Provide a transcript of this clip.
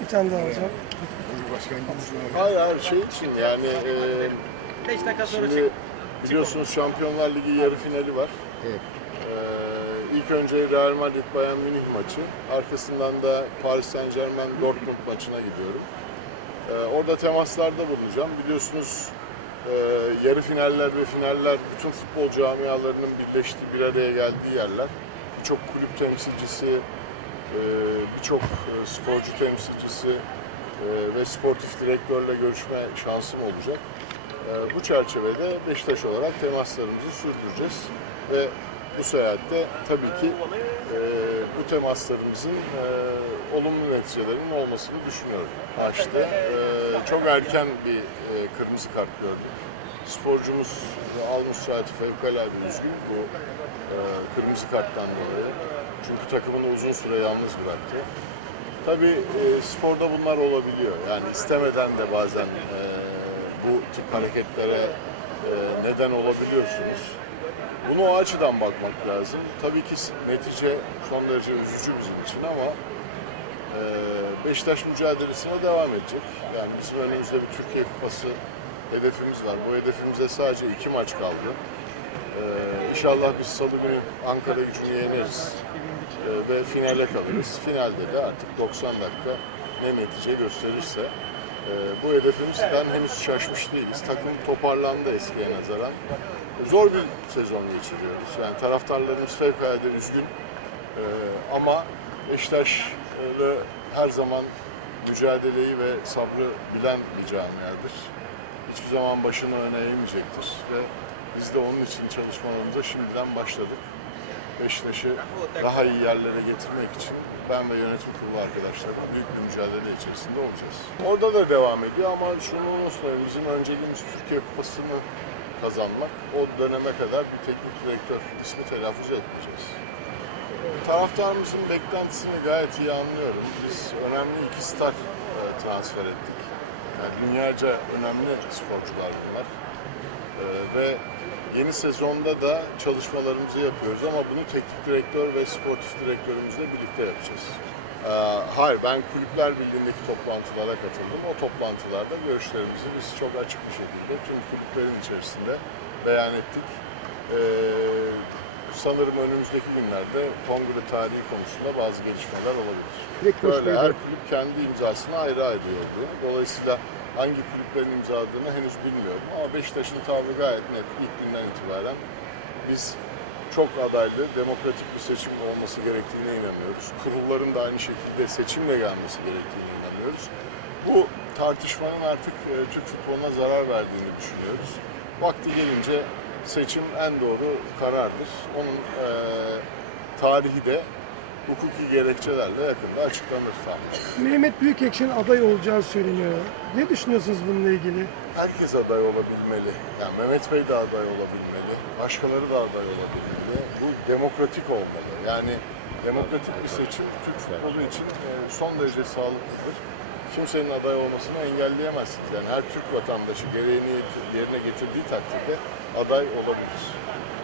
Bir tane daha alacağım. Hayır hayır şey için yani e, 5 dakika sonra şimdi biliyorsunuz Şampiyonlar Ligi yarı finali var. Evet. Ee, ilk önce Real Madrid Bayern Münih maçı, arkasından da Paris Saint Germain Dortmund maçına gidiyorum. Ee, orada temaslarda bulunacağım. Biliyorsunuz e, yarı finaller ve finaller bütün futbol camialarının birleştiği, bir araya geldiği yerler. Birçok kulüp temsilcisi, birçok e, sporcu temsilcisi e, ve sportif direktörle görüşme şansım olacak. E, Bu çerçevede Beşiktaş olarak temaslarımızı sürdüreceğiz ve bu seyahatte tabii ki e, bu temaslarımızın olumlu neticelerinin olmasını düşünüyorum. Maçta çok erken bir kırmızı kart gördük. Sporcumuz Almus Saati fevkalade üzgün bu e, kırmızı karttan dolayı. Çünkü takımını uzun süre yalnız bıraktı. Tabii e, sporda bunlar olabiliyor. Yani istemeden de bazen e, bu tip hareketlere e, neden olabiliyorsunuz. Bunu o açıdan bakmak lazım. Tabii ki netice son derece üzücü bizim için ama e, Beşiktaş mücadelesine devam edecek. Yani bizim önümüzde bir Türkiye Kupası hedefimiz var. Bu hedefimize sadece iki maç kaldı. E, inşallah biz salı günü Ankara gücünü yeneriz e, ve finale kalırız. Finalde de artık 90 dakika ne netice gösterirse e, bu hedefimizden henüz şaşmış değiliz. Takım toparlandı eskiye nazaran. Zor bir sezon geçiriyoruz. Yani taraftarlarımız fevkalade üzgün. E, ama Beşiktaş'la her zaman mücadeleyi ve sabrı bilen bir camiadır. Hiçbir zaman başını öne eğmeyecektir ve biz de onun için çalışmalarımıza şimdiden başladık. Beşiktaş'ı daha iyi yerlere getirmek için ben ve yönetim kurulu arkadaşlarla büyük bir mücadele içerisinde olacağız. Orada da devam ediyor ama şunu unutmayın bizim önceliğimiz Türkiye Kupası'nı kazanmak. O döneme kadar bir teknik direktör ismi telaffuz etmeyeceğiz. Taraftarımızın beklentisini gayet iyi anlıyorum. Biz önemli iki star e, transfer ettik. Yani dünyaca önemli sporcular bunlar. E, ve yeni sezonda da çalışmalarımızı yapıyoruz ama bunu teknik direktör ve sportif direktörümüzle birlikte yapacağız. E, hayır, ben Kulüpler Birliği'ndeki toplantılara katıldım. O toplantılarda görüşlerimizi biz çok açık bir şekilde tüm kulüplerin içerisinde beyan ettik. E, sanırım önümüzdeki günlerde kongre tarihi konusunda bazı gelişmeler olabilir. Böyle her kulüp kendi imzasını ayrı ayrı yolluyor. Dolayısıyla hangi kulüplerin imzaladığını henüz bilmiyorum. Ama Beşiktaş'ın tavrı gayet net ilk günden itibaren. Biz çok adaylı, demokratik bir seçim olması gerektiğine inanıyoruz. Kurulların da aynı şekilde seçimle gelmesi gerektiğine inanıyoruz. Bu tartışmanın artık e, Türk futboluna zarar verdiğini düşünüyoruz. Vakti gelince seçim en doğru karardır. Onun e, tarihi de hukuki gerekçelerle yakında açıklanır tahmin. Mehmet Büyükekşi'nin aday olacağı söyleniyor. Ne düşünüyorsunuz bununla ilgili? Herkes aday olabilmeli. Yani Mehmet Bey de aday olabilmeli. Başkaları da aday olabilmeli. Bu demokratik olmalı. Yani demokratik bir seçim Türk futbolu için e, son derece sağlıklıdır. Kimsenin aday olmasını engelleyemezsiniz. Yani her Türk vatandaşı gereğini yerine getirdiği takdirde aday olabilir.